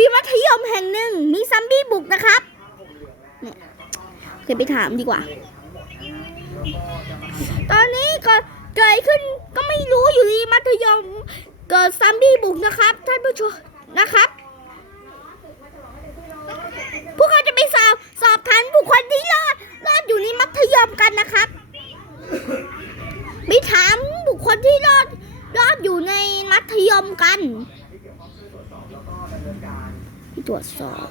มีมัธยมแห่งหนึ่ง มีซัมบี้บุกนะครับเนี่ยเคยไปถามดีกว่า ตอนนี้ก็เกิดขึ้นก็ไม่รู้อยู่ดีมัธยมเกิดซัมบี้บุกนะครับ ท่านผู้ชมนะครับ พวกเราจะไปสอบสอบทันบุคคลที่รอดรอดอยู่ในมัธยมกันนะครับไปถามบุคคลที่รอดรอดอยู่ในมัธยมกัน ตรวจสอบ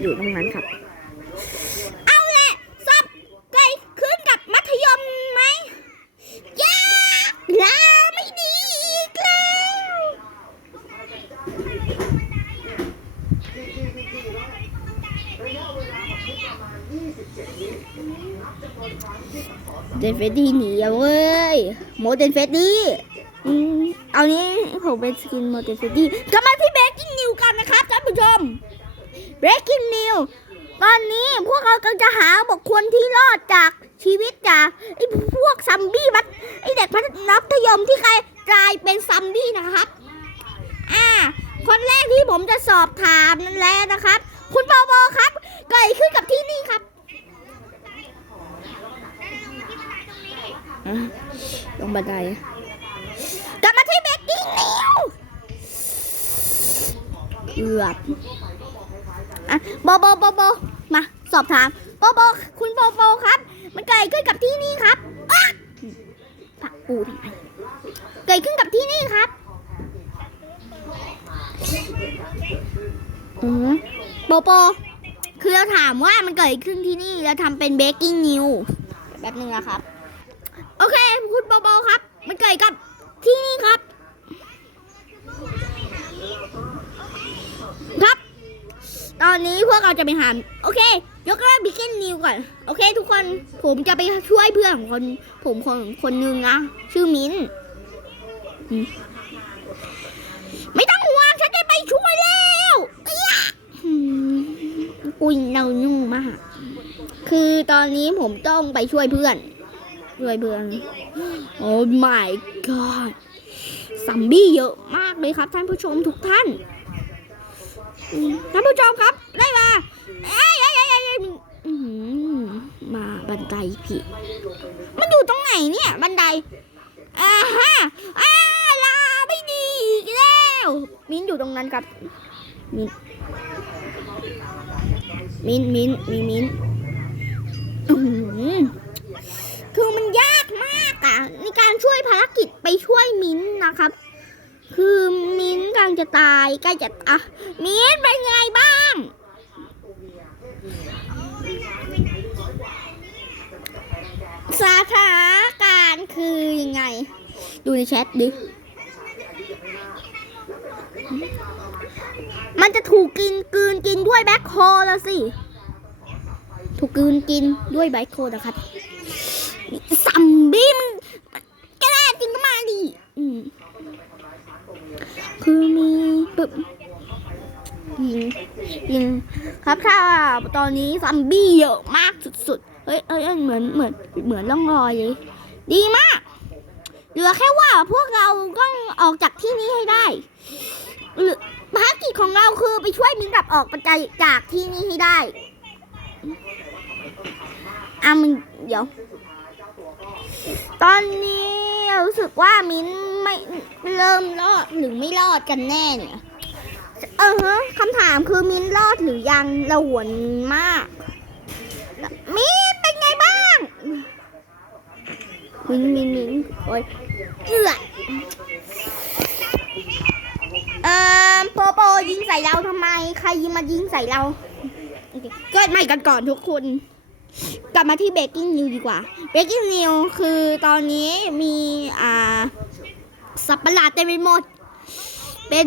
อยู่ตรงนั้นครับ เอาแหละสอบเกิดขึ้นกับมัธยมไหมยากลาไม่ดีอีกแล้วเดนเฟดี้หนีอะเว้ย โมเดนเฟดดี้อืมเอานี้ผมเป็นสกินโมเดนเฟดดี้กลับมาที่เบรกกิ้งนิวกันนะครับท่านผู้ชมเบรกกิ้งนิวตอนนี้พวกเรากำลังจะหาบุคคลที่รอดจากชีวิตจากไอ้พวกซัมบี้มัดไอ้เด็กพัฒนัธยมที่กลายกลายเป็นซัมบี้นะครับอ่าคนแรกที่ผมจะสอบถามนั่นแหละนะครับ คุณปอปอครับ เกิดขึ้นกับที่นี่ครับ อะ ลงบันไดกลับมาที่เบกกิ้งแล้วเกือบอะโบโบโบโบมาสอบถามโบโบคุณโบโบครับ มันเกิดขึ้นกับที่นี่ครับอ๊ะผักปูทำไมเกิดขึ้นกับที่นี่ครับอือโบโบคือเราถามว่ามันเกิดขึ้นที่นี่แล้วทำเป็นเบกกิ้งนิวแป๊บนึงนะครับ โอเคคุณเบาๆครับ มันเกิดกับที่นี่ครับ ครับ ตอนนี้พวกเราจะไปหาโอเค ยกเลิกบิ๊กเกนนิวก่อน โอเค ทุกคนผมจะไปช่วยเพื่อนของคน ผมคนคนหนึงนะชื่อมิ้นไม่ต้องห่วงฉันจะไปช่วยแล้วอี้ยอืมกุยเรายุ่งมาก คือตอนนี้ผมต้องไปช่วยเพื่อน ช่วยเพื่อนโอ้ my god ซัมบี้เยอะมากเลยครับท่านผู้ชมทุกท่านท่านผู้ชมครับได้มาเอ้ยเอ้ยเอ้ยเอ้ยมาบันไดพี่มันอยู่ตรงไหนเนี่ยบันไดอ่าฮะอ่าลาไม่ดีอีกแล้วมิ้นอยู่ตรงนั้นครับมิ้นมิ้นมิ้นมีมิ้น คือมันยากมากอะในการช่วยภารกิจไปช่วยมิ้นนะครับ คือมิ้นกำลังจะตายใกล้จะอะมิ้นเป็นไงบ้าง สถานการณ์คือยังไง ดูในแชทดิมันจะถูกกินกืนกินด้วยแบ็คโฮแล้วสิ ถูกกืนกินด้วยแบ็คโฮนะครับ ซัมบี้มันแกแน่จริงก็มาดิอืมคือมีปึ๊บยิงยิง ครับถ้าตอนนี้ซัมบี้เยอะมากสุดๆ เฮ้ยเอ้ยเอ้ยเหมือนเหมือนเหมือนล่องรอยเลย ดีมาก เหลือแค่ว่าพวกเราต้องออกจากที่นี้ให้ได้หรือภารกิจของเราคือไปช่วยมินกลับออกไปจากที่นี้ให้ได้อะมึงเดี๋ยว ตอนนี้รู้สึกว่ามิ้นไม่เริ่มรอดหรือไม่รอดกันแน่เนี่ย เออฮะคำถามคือมินรอดหรือยังเราหวนมาก มินเป็นไงบ้าง มินมินมินโอ้ยเอือเอ่อโปโปยิงใส่เราทำไม ใครมายิงใส่เรา เกิดใหม่กันก่อนทุกคน กลับมาที่เบกกิ้งนิวดีกว่า เบกกิ้งนิวคือตอนนี้มี อ่า สับประหลาดเต็มไปหมด เป็น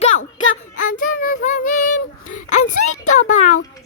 go, go, and turn the and think about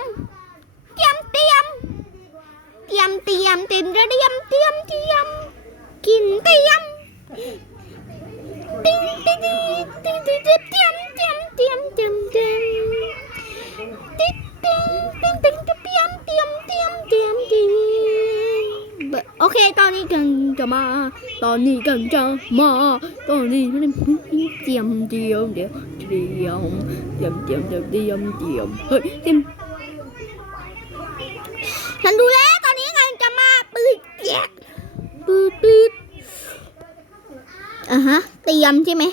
ตอนนี้กันจะมา ตอนนี้กันจะมา ตอนนี้เจียมเตรียมเดียวเจียมเตรียมเตรียมเตรียมเจียมเจียมเฮ้ยเตรียมฉันดูแลตอนนี้กันจะมาปืดแยะปืดปืดอะฮะ เตรียมใช่ไหม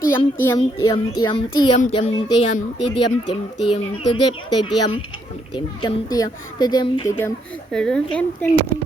เตรียมเตรียมเตรียมเตรียมเตรียมเตรียมเตรียมเตรียมเตรียมเตรียมเตรียมเตรียมเตรียมเตรียมเตรียมเตรียมเตรียมเตรียมเตรียม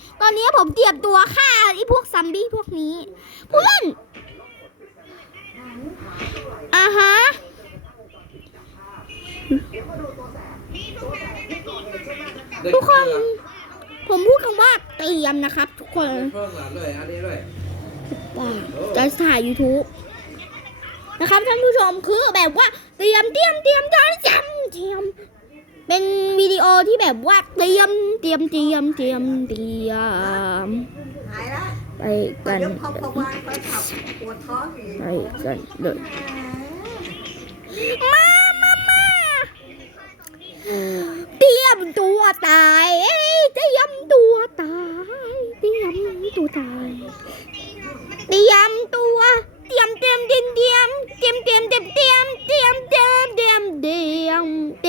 ตอนนี้ผมเตรียมตัวฆ่าไอ้พวกซัมบี้พวกนี้ผู้เล่นอ่าฮะทุกคนผมพูดคำว่าเตรียมนะครับ ทุกคนจะถ่ายยูทูบนะครับท่านผู้ชมคือแบบว่าเตรียมเตรียมเตรียมเตรียมเตรียม เป็นวิดีโอที่แบบว่าเตรียมเตรียมเตรียมเตรียมเตรียมไปกันไปกันเลยมามามาเตรียมตัวตายเตรียมตัวตายเตรียมตัวตายเตรียมตัวเตรียมเตรียมเตรียมเตรียมเตรียม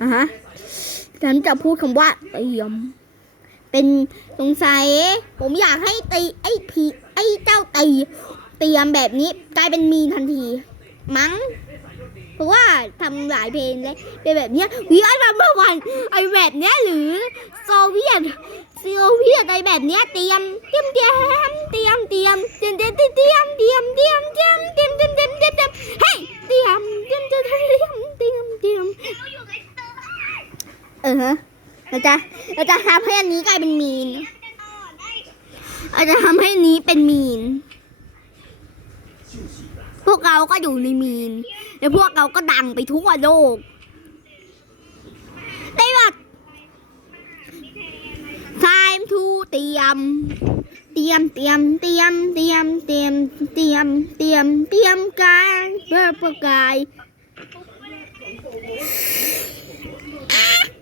อะฮะฉันจะพูดคำว่าเตรียม เป็นสงสัย ผมอยากให้ตีไอ้ผีไอ้เจ้าตีเตรียมแบบนี้กลายเป็นมีทันที มั้งเพราะว่าทำหลายเพลงเลยเป็นแบบเนี้ยวีไอรัมเบอร์วันไอ้แบบเนี้ยหรือโซเวียตโซเวียตไอ้แบบเนี้ยเตรียมเตรียมเตรียมเตรียมเตรียมเตรียมเตรียมเตรียมเตรียมเตรียมเตรียมเตรียมเตรียมเตรียมเตรียมเฮ้ยเตรียมเตรียมเตรียมเตรียมเตรียม เออฮะเราจะเราจะทำให้อันนี้กลายเป็นมีนเราจะทำให้นี้เป็นมีน พวกเราก็อยู่ในมีน แล้วพวกเราก็ดังไปทั่วโลก ได้แบด time to เตรียม เตรียม เตรียม เตรียม เตรียม เตรียม เตรียม เตรียม เตรียมการเพื่อประกาย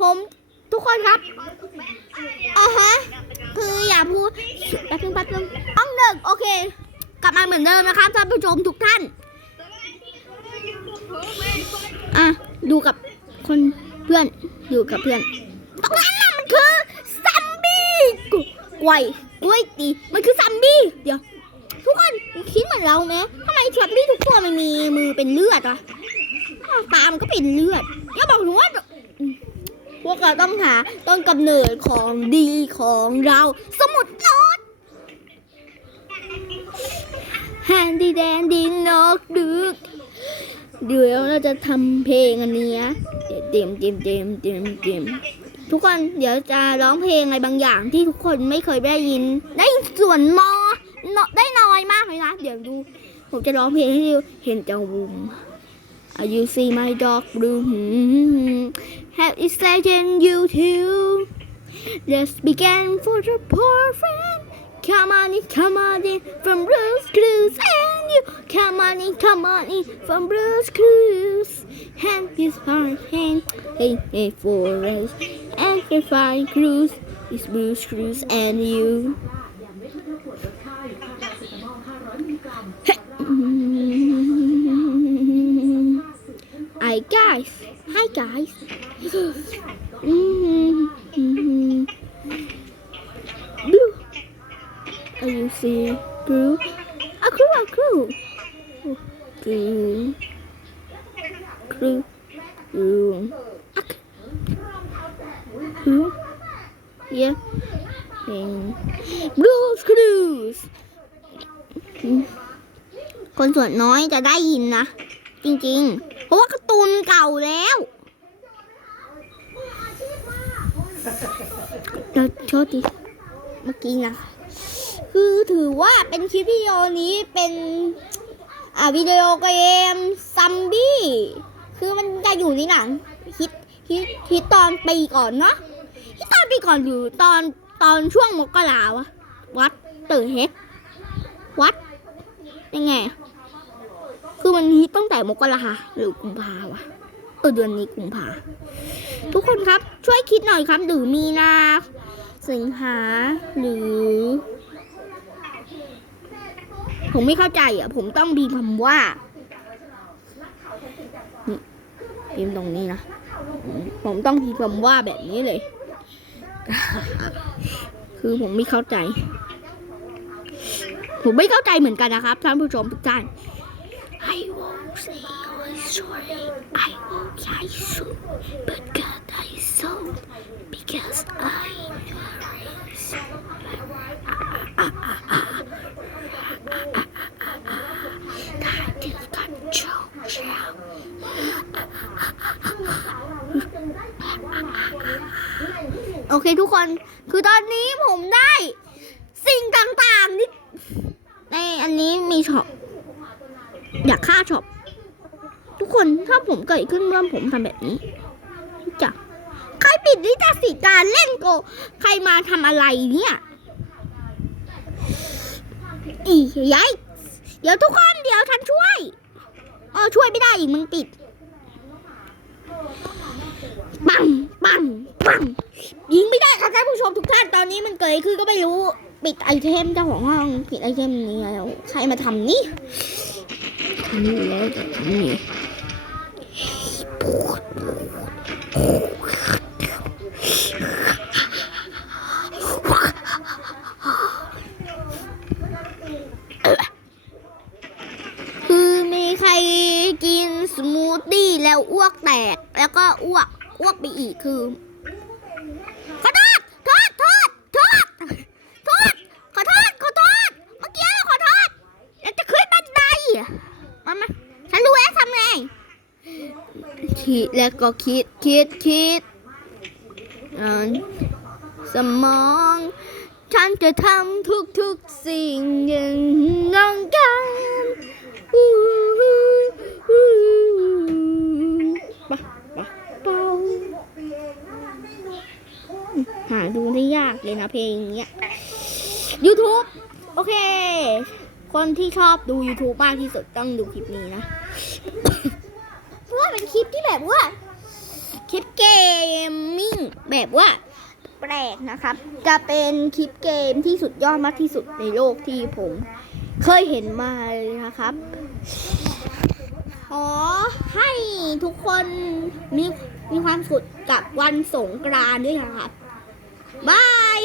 ผมทุกคนครับอ่าฮะ คืออย่าพูดแป๊บนึงแป๊บนึงอ้องหนึ่งโอเค กลับมาเหมือนเดิมนะครับท่านผู้ชมทุกท่าน อะ ดูกับคนเพื่อน อยู่กับเพื่อน ตรงนั้นน่ะมันคือซัมบี้กกล้วยกล้วยตี มันคือซัมบี้ เดี๋ยว ทุกคนคิดเหมือนเราไหมทำไมซัมบี้ทุกตัวมันมีมือเป็นเลือดวะอ้าวตามันก็เป็นเลือดอย่าบอกหนูว่าอืม พวก เราต้องหาต้นกำเนิดของดีของเราสมุดโน้ตแฮนดี้แดนดีนกดึกเดี๋ยวเราจะทำเพลงอันนี้เตรียมเตรียมเตรียมเตรียมเตรียมทุกคนเดี๋ยวจะร้องเพลงอะไรบางอย่างที่ทุกคนไม่เคยได้ยิน ได้ส่วนนอนได้น้อยมากเลยนะ เดี๋ยวดูผมจะร้องเพลงให้ดูเห็นจะวุม Are you see my dog blue Have is legend you too. Let's begin for the poor friend. Come on in, come on in from Bruce Cruise and you. Come on in, come on in from Bruce Cruise Hand is hard hand Hey, hey, for us And your fine cruise is Bruce Cruise and you. Hi guys. Hi guys. Blue Are you see blue? A crew, a crew. Oh, Crew. Crew. Crew. A c- Crew. Yeah. And Blues Cruise. คนส่วนน้อยจะได้ยินนะ จริงๆ เพราะว่าการ์ตูนเก่าแล้ว เราโทษทีเมื่อกี้นะคะคือถือว่าเป็นคลิปวิดีโอนี้เป็นอ่าวิดีโอเกมซัมบี้คือมันจะอยู่ในหนังฮิตฮิตฮิตตอนปีก่อนเนาะฮิตตอนปีก่อนอยู่ตอนตอนช่วงมกราวะวัดเตอร์เฮดวัดยังไง คือมันฮิตตั้งแต่มกราหรือกุมภาวะเออเดือนนี้กุมภาทุกคนครับช่วยคิดหน่อยครับหรือมีนา สิงหาหรือ ผมไม่เข้าใจอะ ผมต้องพิมพ์คำว่าพิมพ์ตรงนี้นะ ผมต้องพิมพ์คำว่าแบบนี้เลย คือผมไม่เข้าใจ ผมไม่เข้าใจเหมือนกันนะครับท่านผู้ชมทุกท่าน I won't say I'm sorry I won't say so but God I so because I That is control child โอเคน คือตอนนี้ผมได้สิ่งต่างๆนี่ในอันนี้มีช็อปอยากฆ่าช็อปทุกคนถ้าผมเกิดขึ้นเมื่อผมทำแบบนี้จะใครปิดลิขสิทธิ์การเล่นโก ใครมาทำอะไรเนี่ยอียัยเดี๋ยวทุกคนเดี๋ยวฉันช่วยเออช่วยไม่ได้อีกมึงปิด ปัง ปัง ปัง ยิงไม่ได้ค่ะท่านผู้ชมทุกท่านตอนนี้มันเกิดขึ้นก็ไม่รู้ปิดไอเทมเจ้าของห้องปิดไอเทมนี้แล้วใครมาทำนี่ทำนี่แล้วจะทำนี่คือมีใครกินสมูทตี้แล้วอ้วกแตก แล้วก็อ้วกอ้วกไปอีกคือโทษโทษโทษโทษโทษขอโทษขอโทษเมื่อกี้ขอโทษแล้วจะขึ้นบันไดมามาฉันรู้แล้วทำไง คิดแล้วก็คิดคิดคิดสมองฉันจะทำทุกทุกสิ่งอย่างน้องกันอู้หูอู้หูปะปะเป่าหาดูได้ยากเลยนะเพลงเนี้ย YouTube โอเค คนที่ชอบดู YouTube มากที่สุดต้องดูคลิปนี้นะ เพราะว่าเป็นคลิปที่ แบบว่า คลิปเกมมิ่งแบบว่า แปลกนะครับ จะเป็นคลิปเกมที่สุดยอดมากที่สุดในโลกที่ผม เคยเห็นมาเลยนะครับขอให้ทุกคนมีมีความสุขกับวันสงกรานต์ด้วยนะครับบาย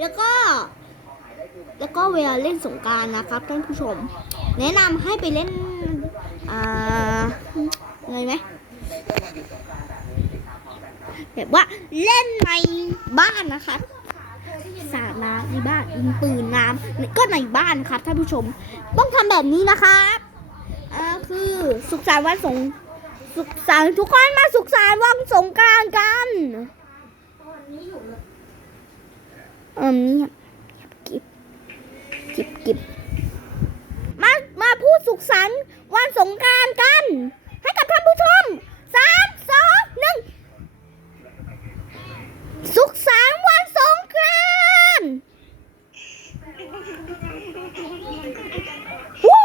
แล้วก็ แล้วก็เวลาเล่นสงกรารนะครับท่านผู้ชม แนะนำให้ไปเล่น อ่าอะไรไหม แบบว่าเล่นในบ้านนะคะ สาดน้ำในบ้านยิงปืนน้ำก็ในบ้านครับท่านผู้ชม ต้องทำแบบนี้นะครับอ่าคือสุขสันต์วันสงสุขสันต์ทุกคนมาสุขสันต์วันสงกานต์กันเออเงียบเงียบกิบกิบกิบมา มาพูดสุขสันต์วันสงกานต์กัน ให้กับท่านผู้ชม สามสองหนึ่งสุขสันต์วันสงกรานต์วู้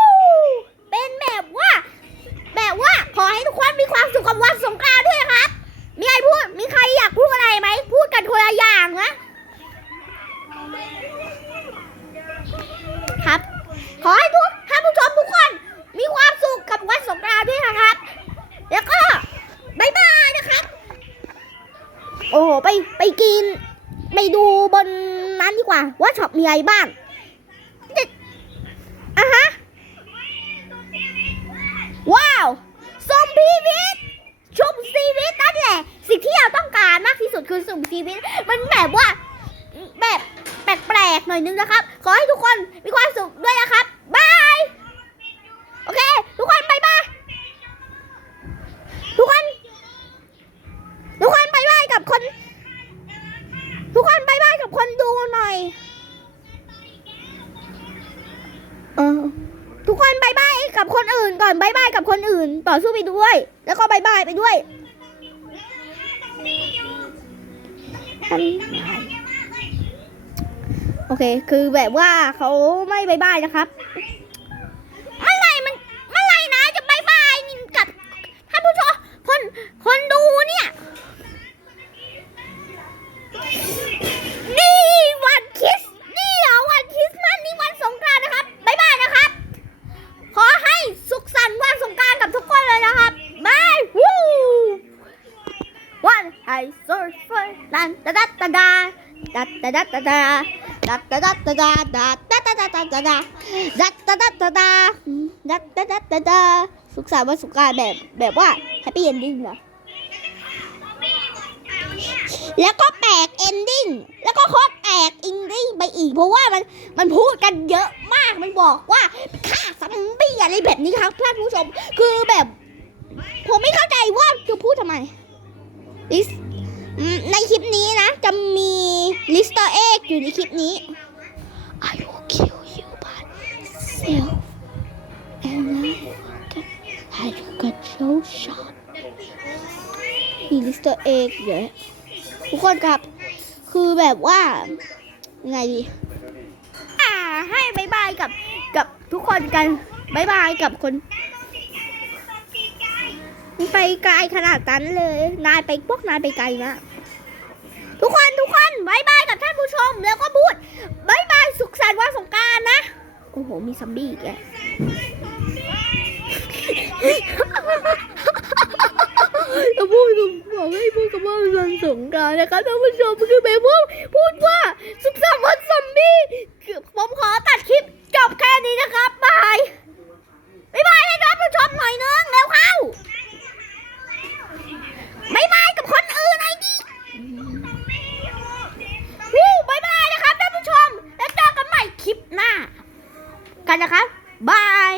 เป็นแบบว่า แบบว่าขอให้ทุกคนมีความสุขกับวันสงกรานต์ด้วยนะครับ มีใครพูด มีใครอยากพูดอะไรไหม พูดกันคนละอย่างนะ ครับ ขอให้ทุกท่านผู้ชมทุกคน มีความสุขกับวันสงกรานต์ด้วยนะครับ แล้วก็บายบายนะครับ โอ้โหไปไปกิน ไปดูบนนั้นดีกว่า ว่าช็อป มีอะไรบ้าง ต่อสู้ไปด้วย แล้วก็บายบายไปด้วยบายบายโอเค คือแบบว่าเขาไม่บายบายนะครับ ดัดตะดัดตะดาดัดตะดัดตะดาดัดตะดัดตะดาดัดตะดัดตะดาดัดตะดัดตะดาสุขสันต์วันสงกานต์แบบแบบว่าแฮปปี้เอนดิ้งเหรอแล้วก็แปลกเอนดิ้งแล้วก็โคตรแปลกอินดิ้งไปอีกเพราะว่ามันมันพูดกันเยอะมากมันบอกว่าฆ่าซัมบี้อะไรแบบนี้ครับท่านผู้ชมคือแบบผมไม่เข้าใจว่าจะพูดทำไมลิสอืม ในคลิปนี้นะ จะมีลิสเตอร์เอ็กอยู่ในคลิปนี้ I will kill you by self and I will get your shot มีลิสเตอร์เอ็กเยอะทุกคนครับ คือแบบว่ายังไงดีอ่าให้บายบายกับกับทุกคนกันบายบายกับคนไปไกลขนาดนั้นเลย นายไปพวกนายไปไกลมาก มีซัมบี้อีกแล้วจะพูดกับบอกให้พูดกับว่าวันสงกรารนะครับท่านผู้ชมคือไปพูดพูดว่า